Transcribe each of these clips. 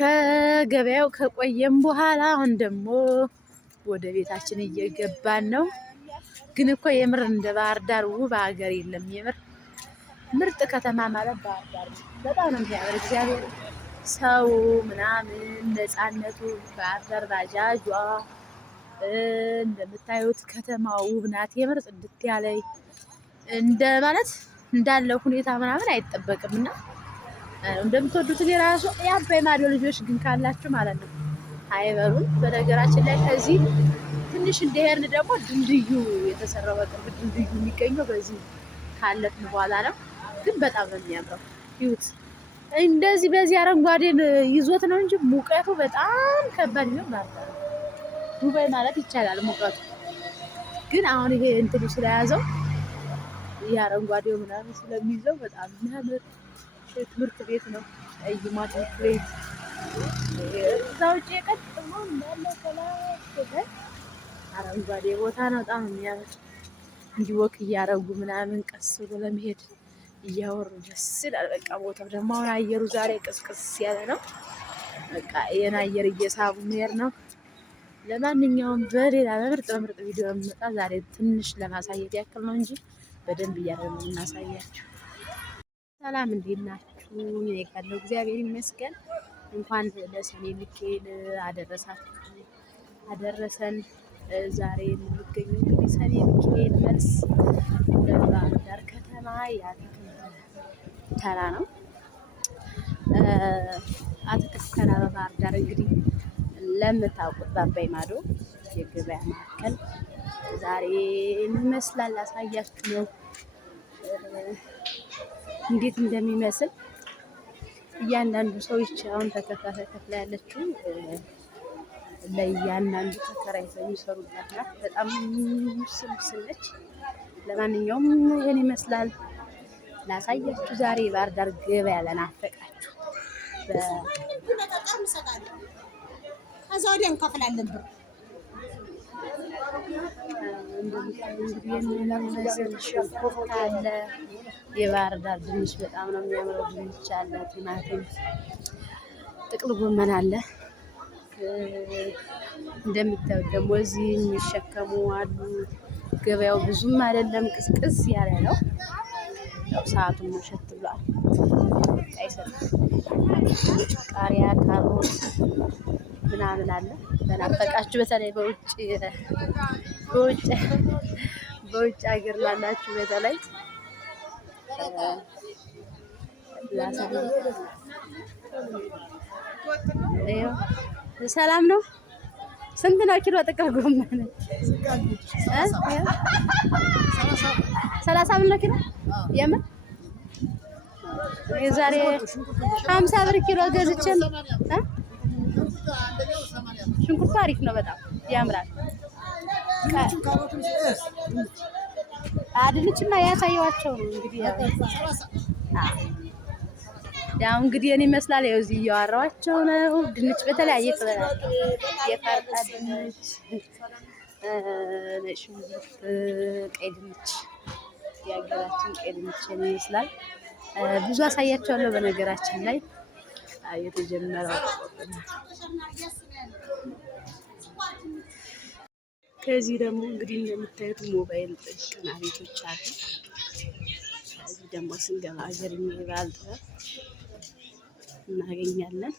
ከገበያው ከቆየም በኋላ አሁን ደግሞ ወደ ቤታችን እየገባን ነው። ግን እኮ የምር እንደ ባህር ዳር ውብ ሀገር የለም። የምር ምርጥ ከተማ ማለት ባህር ዳር ነው። በጣም ነው የሚያምር። እግዚአብሔር ሰው ምናምን ነፃነቱ፣ ባህር ዳር ባጃጇ እንደምታዩት ከተማው ውብ ናት። የምር ጽድት ያለ እንደ ማለት እንዳለው ሁኔታ ምናምን አይጠበቅም እና እንደምትወዱት የራሱ የአባይ ማዶ ልጆች ግን ካላችሁ ማለት ነው አይበሩን። በነገራችን ላይ ከዚህ ትንሽ እንደሄድን ደግሞ ድልድዩ የተሰራው በቅርብ ድልድዩ የሚገኘው በዚህ ካለፍን በኋላ ነው። ግን በጣም ነው የሚያምረው። ይሁት እንደዚህ በዚህ አረንጓዴን ይዞት ነው እንጂ ሙቀቱ በጣም ከባድ ነው ማለት ነው። ዱባይ ማለት ይቻላል ሙቀቱ። ግን አሁን ይሄ እንትኑ ስለያዘው የአረንጓዴው ምናምን ስለሚይዘው በጣም የሚያምር ትምህርት ቤት ነው። አይማ ትምህርት ቤት እዛ ውጭ የቀጥሞ እንዳለ ከላይ አረንጓዴ ቦታ ነው። በጣም የሚያምር እንዲህ ወክ እያረጉ ምናምን ቀስ ብሎ ለመሄድ እያወሩ ደስ ይላል። በቃ ቦታው ደግሞ አሁን አየሩ ዛሬ ቅስቅስ ያለ ነው። በቃ ይሄን አየር እየሳቡ መሄድ ነው። ለማንኛውም በሌላ በምርጥ ቪዲዮ የምመጣ ዛሬ ትንሽ ለማሳየት ያክል ነው እንጂ በደንብ እያደረግን እናሳያችሁ። ሰላም እንዴት ናችሁ? እኔ ካለው እግዚአብሔር ይመስገን። እንኳን ለሰኔ ሚካኤል አደረሰን። ዛሬ የምንገኘው እንግዲህ ሰኔ ሚካኤል መልስ በባህር ዳር ከተማ የአትክልት ተራ ነው። አትክልት ተራ በባህር ዳር እንግዲህ ለምታውቁት በአባይ ማዶ የገበያ ማዕከል ዛሬ ይመስላል። አሳያችሁ ነው እንዴት እንደሚመስል። እያንዳንዱ ሰው አሁን ተከታታይ ክፍል ያለችው ለእያንዳንዱ ተከራይተው የሚሰሩበት ናት። በጣም ውስብስብ ነች። ለማንኛውም ይሄን ይመስላል ላሳያችሁ ዛሬ የባህር ዳር ገበያ ለናፈቃችሁ። ከዛ ወዲያ እንከፍላለን ብር አለ። የባህር ዳር ድንች በጣም ነው የሚያምረው። ድንች አለ፣ ቲማቲም፣ ጥቅል ጎመን አለ። እንደምታዩት ደግሞ እዚህ የሚሸከሙ አሉ። ገበያው ብዙም አይደለም፣ ቅዝቅዝ ያለ ነው። ያው ሰዓቱን መሸት ብሏል። ቃሪያ፣ ካሮት ምናምን አለ። ለናፈቃችሁ በተለይ በውጭ ሀገር ላላችሁ በተለይ ሰላም ነው። ስንት ነው ኪሎ ጥቅል ጎመን? 30 ብር ነው ኪሎ። የምን የዛሬ 50 ብር ኪሎ ገዝቼ ሽንኩርቱ አሪፍ ነው፣ በጣም ያምራል። ድንችማ ያሳየዋቸው ነው እንግዲህ ያው እንግዲህ እኔ ይመስላል። ያው እዚህ እያወራኋቸው ነው። ድንች በተለያየ ከለር የፈርጣ ድንች፣ ነጭ ሽንኩርት፣ ቀይ ድንች፣ የሀገራችን ቀይ ድንች ይመስላል። ብዙ አሳያቸዋለሁ። በነገራችን ላይ የተጀመረው ከዚህ ደግሞ እንግዲህ እንደምታዩት ሞባይል ጥገና ቤቶች አሉ። እዚህ ደግሞ ስንገባ ሀገር የሚባል ጥበብ እናገኛለን።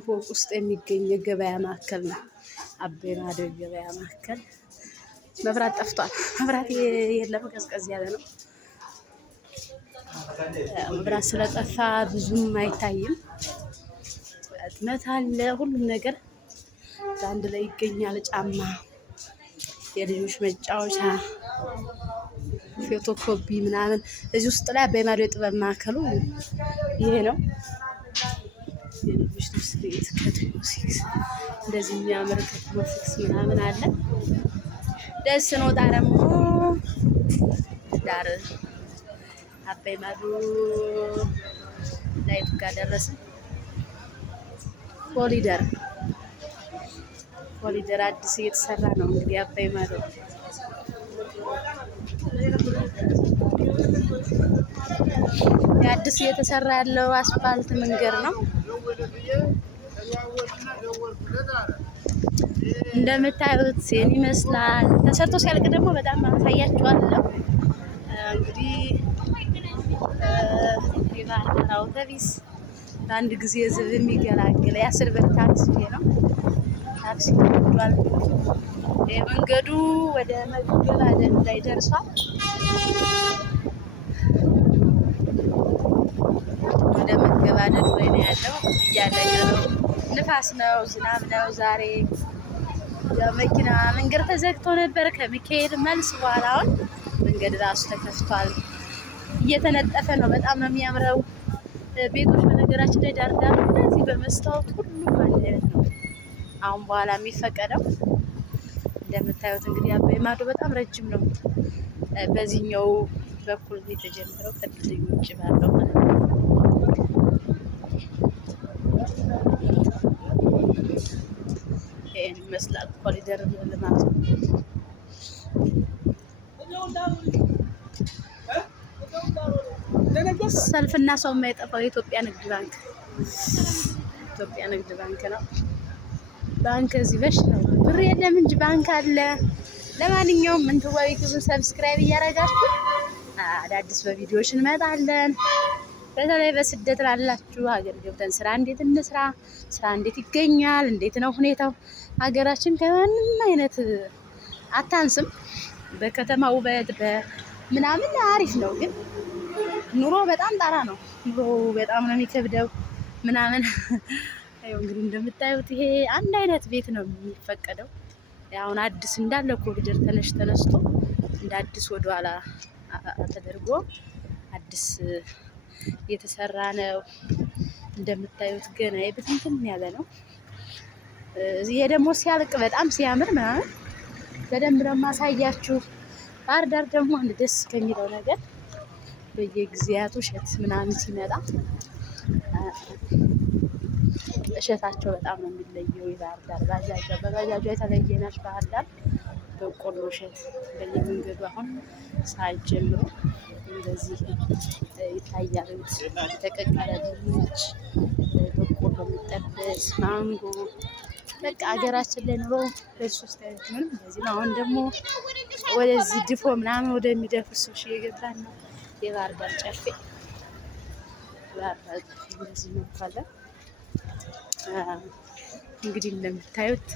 ፎቅ ውስጥ የሚገኝ የገበያ ማዕከል ነው። አባይ ማዶ የገበያ ማዕከል። መብራት ጠፍቷል። መብራት የለም፣ ቀዝቀዝ ያለ ነው። መብራት ስለጠፋ ብዙም አይታይም። እጥነት አለ። ሁሉም ነገር በአንድ ላይ ይገኛል። ጫማ፣ የልጆች መጫወቻ፣ ፎቶኮፒ ምናምን እዚህ ውስጥ ላይ አባይ ማዶ የጥበብ ማዕከሉ ይሄ ነው። የልጆች ልብስ ቤት ከትሞሲክስ እንደዚህ የሚያምር ከትሞሲክስ ምናምን አለ። ደስ ነው። ደግሞ ዳር አባይ ማዶ ላይቱ ጋር ደረስን። ኮሊደር አዲስ እየተሰራ ነው እንግዲህ አባይ ማዶ የአዲስ እየተሰራ ያለው አስፋልት መንገድ ነው። እንደምታዩት ይሄን ይመስላል። ተሰርቶ ሲያልቅ ደግሞ በጣም አሳያችኋለሁ። እንግዲህ የባህር ዳር አውቶቢስ በአንድ ጊዜ ህዝብ የሚገላግል የ10 ብር ታክሲ ነው። ታክሲ ተወዷል። መንገዱ ወደ መገባደድ ላይ ደርሷል። ወደ መገባደዱ ላይ ነው ያለው። እያለቀ ነው። ንፋስ ነው፣ ዝናብ ነው ዛሬ። የመኪና መንገድ ተዘግቶ ነበር ከሚካኤል መልስ በኋላ አሁን መንገድ ራሱ ተከፍቷል። እየተነጠፈ ነው። በጣም ነው የሚያምረው። ቤቶች በነገራችን ላይ ዳር ዳር እንደዚህ በመስታወት ሁሉም አንድ አይነት ነው። አሁን በኋላ የሚፈቀደው እንደምታዩት እንግዲህ አባይ ማዶ በጣም ረጅም ነው። በዚህኛው በኩል የተጀመረው ከድልድዩ ውጭ ባለው ይሄን ይመስላል። ኮሪደር ልማት ሰልፍና ሰው የማይጠፋው የኢትዮጵያ ንግድ ባንክ ነው። ባንክ እዚህ በሽ ነው። ብር የለም እንጂ ባንክ አለ። ለማንኛውም እንትዋይ ክብር ሰብስክራይብ እያደረጋችሁ አዳዲስ በቪዲዮዎች እንመጣለን። በተለይ በስደት ላላችሁ ሀገር ገብተን ስራ እንዴት እንስራ፣ ስራ እንዴት ይገኛል፣ እንዴት ነው ሁኔታው፣ ሀገራችን ከማንም አይነት አታንስም። በከተማ ውበት በምናምን አሪፍ ነው፣ ግን ኑሮ በጣም ጣራ ነው። ኑሮ በጣም ነው የሚከብደው ምናምን። አይ እንግዲህ እንደምታዩት ይሄ አንድ አይነት ቤት ነው የሚፈቀደው። አሁን አዲስ እንዳለ ኮሪደር ተነስቶ እንደ አዲስ ወደኋላ ተደርጎ አዲስ እየተሰራ ነው። እንደምታዩት ገና የብትንትን ያለ ነው። ይሄ ደግሞ ሲያልቅ በጣም ሲያምር ምናምን በደንብ ነው የማሳያችሁ። ባህር ዳር ደግሞ አንድ ደስ ከሚለው ነገር በየጊዜያቱ እሸት ምናምን ሲመጣ እሸታቸው በጣም ነው የሚለየው። የባህር ዳር በባጃጇ የተለየ ናች። ባህር ዳር በቆሎ እሸት በየመንገዱ አሁን ሳይጀምሩ እንደዚህ ይታያል። የተቀቀለ ድንች፣ በቆሎ የሚጠበስ ማንጎ፣ በቃ ሀገራችን ላይ ኑሮ ለሶስት አይነት ምን እንደዚህ ነው። አሁን ደግሞ ወደዚህ ድፎ ምናምን ወደሚደፉ ሰዎች እየገባን ነው። የባህር ዳር ጨፌ እንደዚህ ነው ካለ እንግዲህ እንደምታዩት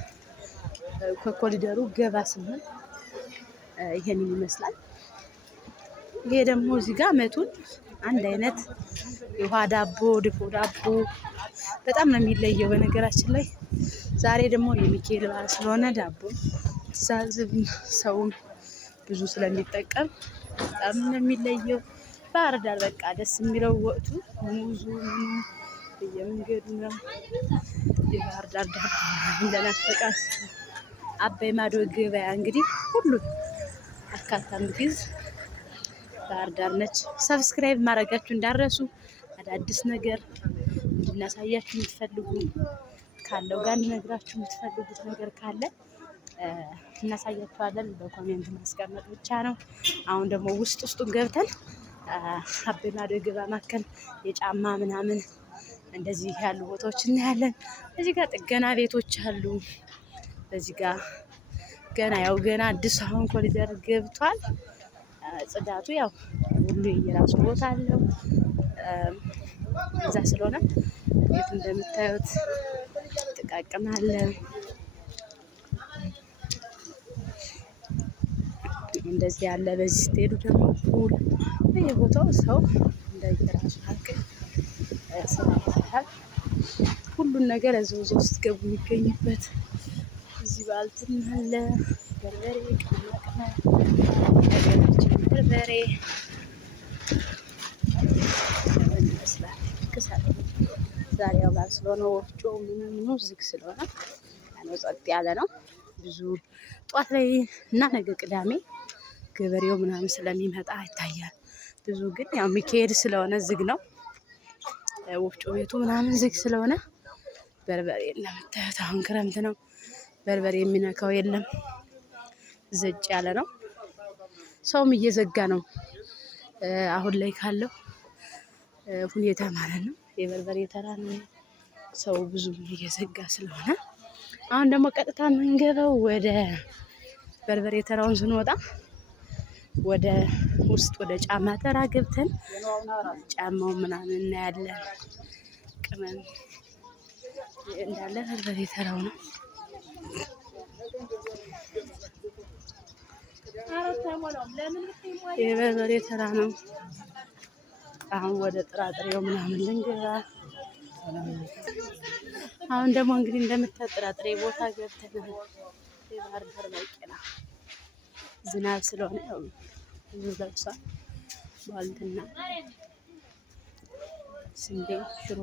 ከኮሪደሩ ገባ ስንል ይሄንን ይመስላል። ይሄ ደግሞ እዚህ ጋር መቱን አንድ አይነት የውሃ ዳቦ፣ ድፎ ዳቦ በጣም ነው የሚለየው። በነገራችን ላይ ዛሬ ደግሞ የሚካኤል በዓል ስለሆነ ዳቦ ትዛዝብ ሰውም ብዙ ስለሚጠቀም በጣም ነው የሚለየው። ባህር ዳር በቃ ደስ የሚለው ወቅቱ ሙዙ በየመንገዱ ነው። የባህር ዳር ዳቦ እንደናፈቃችሁ አባይ ማዶ ገበያ እንግዲህ ሁሉም አካታ የምትይዝ ባህር ዳር ነች። ሰብስክራይብ ማድረጋችሁ እንዳረሱ። አዳዲስ ነገር እንድናሳያችሁ የምትፈልጉ ካለው ጋር እንነግራችሁ የምትፈልጉት ነገር ካለ እናሳያችኋለን። በኮሜንት ማስቀመጥ ብቻ ነው። አሁን ደግሞ ውስጡን ገብተን አባይ ማዶ ገበያ ማከል የጫማ ምናምን እንደዚህ ያሉ ቦታዎች እናያለን። እዚህ ጋር ጥገና ቤቶች አሉ። በዚህ ጋር ገና አዲስ አሁን ኮሪደር ገብቷል። ጽዳቱ ያው ሁሉ የራሱ ቦታ አለው። እዛ ስለሆነ ቤት እንደምታዩት ጥቃቅን አለ። እንደዚህ ያለ በዚህ ስትሄዱ ደግሞ ፑል በየቦታው ሰው እንደየራሱ ሀቅ ስራ ይሰራል። ሁሉን ነገር እዛው ውስጥ ገቡ የሚገኝበት እዚህ ባልትን አለ። በርበሬ፣ ቅመማ ቅመም፣ በርበሬ ይመስላል። ዛሬ ያው በዓል ስለሆነ ወፍጮ ምኑ ዝግ ስለሆነ ነው ጸጥ ያለ ነው። ብዙ ጧት ላይ እና ነገ ቅዳሜ ገበሬው ምናምን ስለሚመጣ ይታያል። ብዙ ግን ያው ሚካኤል ስለሆነ ዝግ ነው። ወፍጮ ቤቱ ምናምን ዝግ ስለሆነ በርበሬ እንደምታዩት አሁን ክረምት ነው። በርበሬ የሚነካው የለም። ዘጭ ያለ ነው። ሰውም እየዘጋ ነው አሁን ላይ ካለው ሁኔታ ማለት ነው። የበርበሬ ተራ ነው ሰው ብዙም እየዘጋ ስለሆነ አሁን ደግሞ ቀጥታ የምንገባው ወደ በርበሬ ተራውን ስንወጣ ወደ ውስጥ ወደ ጫማ ተራ ገብተን ጫማው ምናምን እናያለን። ቅመም እንዳለ በርበሬ ተራው ነው። የበርበሬ ተራ ነው። አሁን ወደ ጥራጥሬው ምናምን ልንገባ። አሁን ደግሞ እንግዲህ እንደምታዩት ጥራጥሬ ቦታ ገብተናል። የባህር ዳር ባቄላ ዝናብ ስለሆነ ያው ብዙ ለብሷል። ባልትና ስንዴ፣ ሽሮ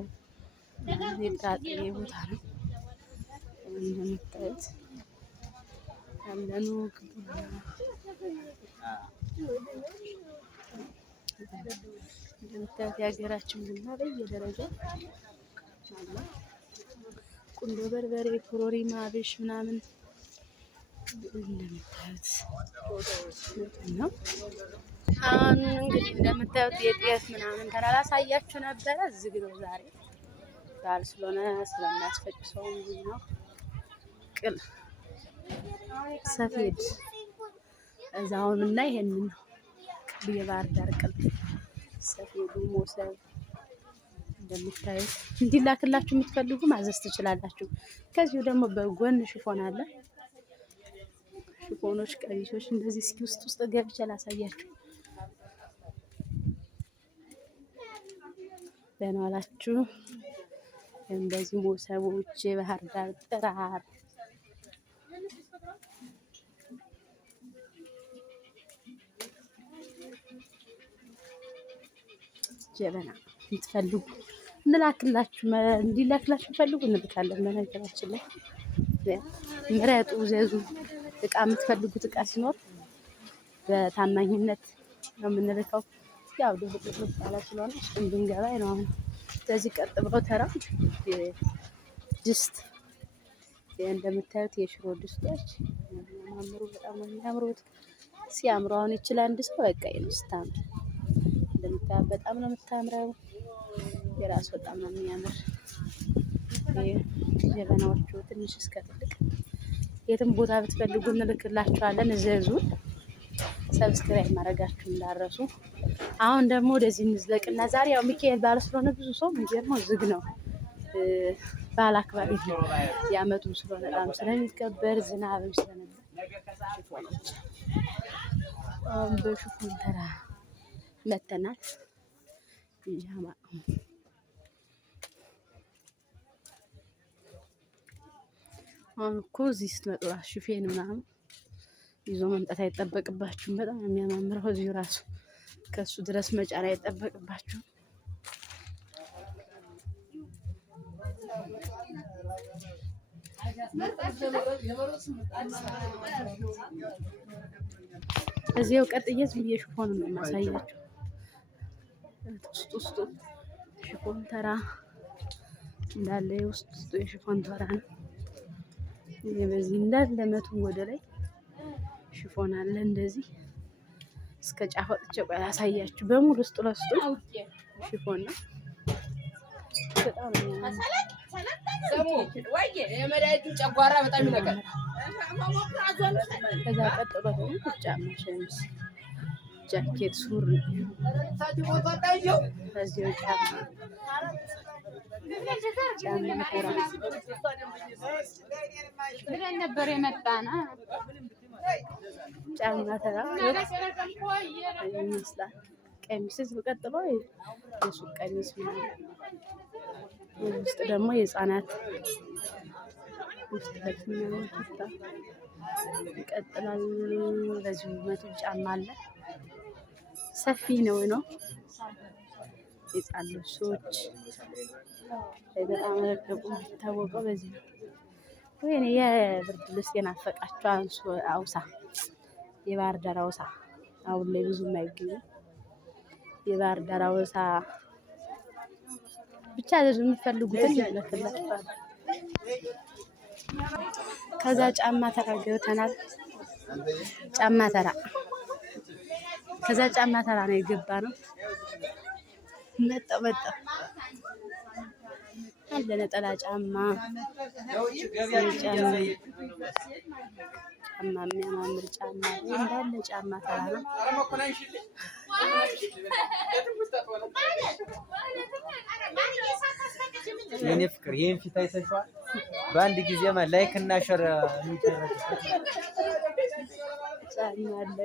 የጥራጥሬ ቦታ ነው እንደምታዩት ያለነው ግቡና እንደምታዩት የሀገራችን ቡና በየደረጃው አለ። ቁንዶ በርበሬ፣ ኮረሪማ፣ አብሽ ምናምን እንደምታዩት ነው። አሁን እንግዲህ እንደምታዩት የጤፍ ምናምን ተራ ላሳያችሁ ነበረ። ዝግ ነው ዛሬ በዓል ስለሆነ ስለሚያስፈጭ ሰው ነው። ቅል ሰፌድ እዛውን እና ይሄንን ነው ቅል የባህር ዳር ቅል ሰፌዱ ሞሰብ እንደምታዩት እንዲላክላችሁ የምትፈልጉ ማዘዝ ትችላላችሁ። ከዚሁ ደግሞ በጎን ሽፎን አለ። ሽፎኖች፣ ቀሚሶች እንደዚህ እስኪ ውስጥ ገብቼ ላሳያችሁ። ደህና ዋላችሁ። እንደዚህ ሞሰቦች የባህር ዳር ጥራር ጀበና የምትፈልጉ እንላክላችሁ እንዲላክላችሁ ፈልጉ እንልካለን። በነገራችን ላይ ምረጡ፣ ዘዙ። እቃ የምትፈልጉት እቃ ሲኖር በታማኝነት ነው የምንልከው። ያው ድብቅ ያለ ስለሆነ እሱን ብንገባ ነው። አሁን በዚህ ቀጥ ብሎ ተራ ድስት እንደምታዩት የሽሮ ድስቶች የሚያማምሩ በጣም ነው የሚያምሩት። ሲያምሩ አሁን ይችላል አንድ ሰው በቃ ይመስታል። እንደምታዩት በጣም ነው የምታምረው። የራሱ በጣም ነው የሚያምር። ጀበናዎቹ ትንሽ እስከ ትልቅ የትም ቦታ ብትፈልጉ እንልክላችኋለን። እዘዙን። ሰብስክራይብ ማድረጋችሁ እንዳረሱ። አሁን ደግሞ ወደዚህ እንዝለቅና ዛሬ ያው ሚካኤል በዓል ስለሆነ ብዙ ሰው የሚገርመው ዝግ ነው። በዓል አክባሪ ነው። የዓመቱ ስለሆነ በጣም ስለሚከበር ዝናብም ስለነበር ሽፎኖች አሁን በሽፎን ተራ መተናል። ፒጃማ አሁን እኮ እዚህ ስትመጡ ራሱ ሽፌን ምናምን ይዞ መምጣት አይጠበቅባችሁም። በጣም የሚያማምረው እዚሁ ራሱ ከሱ ድረስ መጫን አይጠበቅባችሁም። እዚያው ቀጥዬ ዝም ብዬ ሽፎን ነው የማሳያችሁ። ውስጡ ሽፎን ተራ እንዳለ ውስጡ የሽፎን ተራ ነው። ይሄ በዚህ እንዳለ መቶ ወደ ላይ ሽፎን አለ። እንደዚህ እስከ ጫፍ ወጥቼ ቆይ አሳያችሁ። በሙሉ ውስጥ ለውስጡ ሽፎን ነው። በጣም ጨጓራ በጣም ይነካል። ከዛ ቀጥሎ ደግሞ ጫማ፣ ሸሚዝ፣ ጃኬት፣ ሱሪ ከዚያው ጫማ ተራ ብለን ነበር የመጣና ጫማ ተራ ይመስላል። ቀሚስ ቀጥሎ የሱቅ ቀሚስ ውስጥ ደግሞ የህፃናት ውስጥ ለክኛው ተታ ይቀጥላል። በዚህ መቶ ጫማ አለ። ሰፊ ነው። የህፃን ልብሶች በጣም ረቀቁ የሚታወቀው በዚህ ነው። ወይኔ የብርድ ልብስ የናፈቃችሁ አውሳ የባህር ዳር አውሳ አሁን ላይ ብዙ የማይገኙ የባህር ዳር አውሳ ብቻ የምትፈልጉትን ይልክላችኋል። ከዛ ጫማ ተራ ገብተናል። ጫማ ተራ ከዛ ጫማ ተራ ነው የገባ ነው። መጣ አለ ነጠላ ጫማ የሚያማምር ጫማ እንዳለ ጫማ ተራ ነው። የኔ ፍቅር ይሄን ፊት አይተሽዋል? በአንድ ጊዜ ላይክ እና ሸር የሚደረግ ጫማ አለ።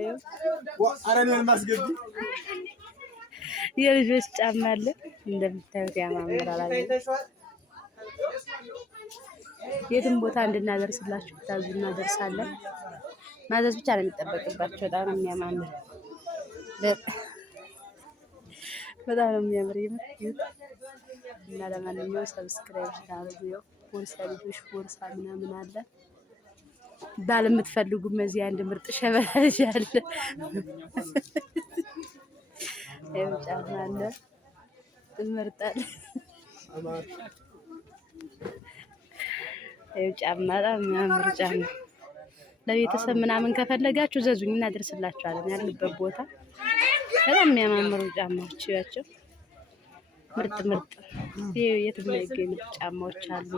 አረን ማስገቢ የልጆች ጫማ አለ እንደምታዩት ያማምራል። የትም ቦታ እንድናደርስላችሁ ታዙ እናደርሳለን። ማዘዝ ብቻ ነው የሚጠበቅባቸው። በጣም ነው የሚያማምር፣ በጣም ነው የሚያምር እና ለማንኛውም ሰብስክራይብ ታደርጉ። ያው ቦርሳ ልጆች ቦርሳ ምናምን አለ። ባል የምትፈልጉም እዚህ አንድ ምርጥ ሸበላ ልጅ አለ። ይኸው ጫማ አለ እንመርጣለን። ይኸው ጫማ በጣም የሚያምር ጫማ። ለቤተሰብ ምናምን ከፈለጋችሁ ዘዙኝ እናደርስላችኋለን ያሉበት ቦታ። በጣም የሚያማምሩ ጫማዎች ያቸው ምርጥ የትም የማይገኝ ምርጥ ጫማዎች አሉ።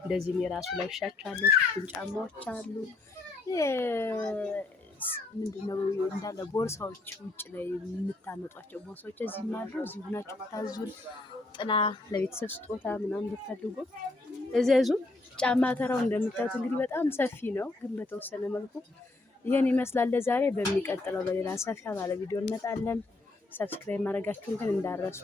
እንደዚህም የራሱ ለብሻቸዋለሁ። ሽፍን ጫማዎች አሉ። ምንድነው እንዳለ ቦርሳዎች ውጭ ላይ የምታመጧቸው ቦርሳዎች እዚህም አሉ። እዚህ ሆናችሁ ታዙን። ጥላ ለቤተሰብ ስጦታ ምናምን ብትፈልጉ እዘዙ። ጫማ ተራው እንደምታዩት እንግዲህ በጣም ሰፊ ነው፣ ግን በተወሰነ መልኩ ይሄን ይመስላል ለዛሬ። በሚቀጥለው በሌላ ሰፋ ባለ ቪዲዮ እንመጣለን። ሰብስክራይብ ማድረጋችሁን ግን እንዳረሱ